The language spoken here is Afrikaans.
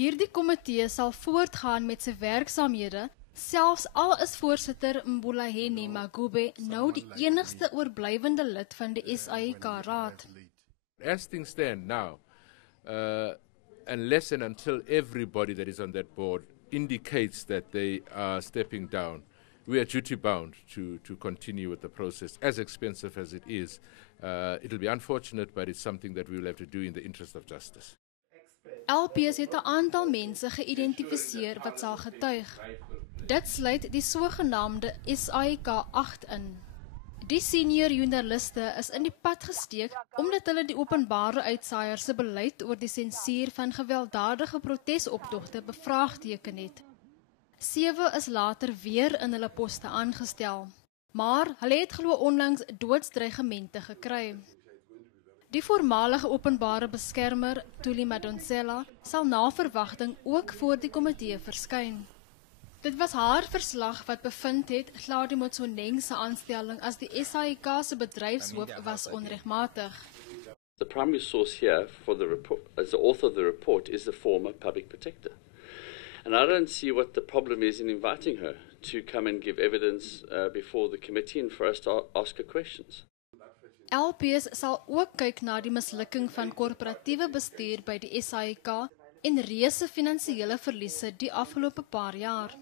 Hierdie komitee sal voortgaan met sy werksaamhede, selfs al is voorsitter Mbulaheni Magube nou die enigste oorblywende lid van die SAIK-raad. As things stand now, unless and until everybody that is on that board indicates that they are stepping down, we are duty-bound to continue with the process, as expensive as it is. It'll be unfortunate, but it's something that we will have to do in the interest of justice. LPs het 'n aantal mense geïdentifiseer wat sal getuig. Dit sluit die sogenaamde SAIK-8 in. Die senior joernaliste is in die pad gesteek omdat hulle die openbare uitsaaier se beleid oor die sensuur van gewelddadige protesoptogte bevraagteken het. 7 is later weer in hulle poste aangestel, maar hulle het glo onlangs doodsdreigemente gekry. Die voormalige openbare beskermer, Thuli Madonsela, sal na verwagting ook voor die komitee verskyn. Dit was haar verslag wat bevind het Hlaudi Motsoeneng se aanstelling as die SAIK se bedryfshoof was onregmatig. The primary source here for the report, as the author of the report, is the former public protector. And I don't see what the problem is in inviting her to come and give evidence before the committee and for us to ask her questions. LPs sal ook kyk na die mislukking van korporatiewe bestuur by die SAIK en reuse finansiële verliese die afgelope paar jaar.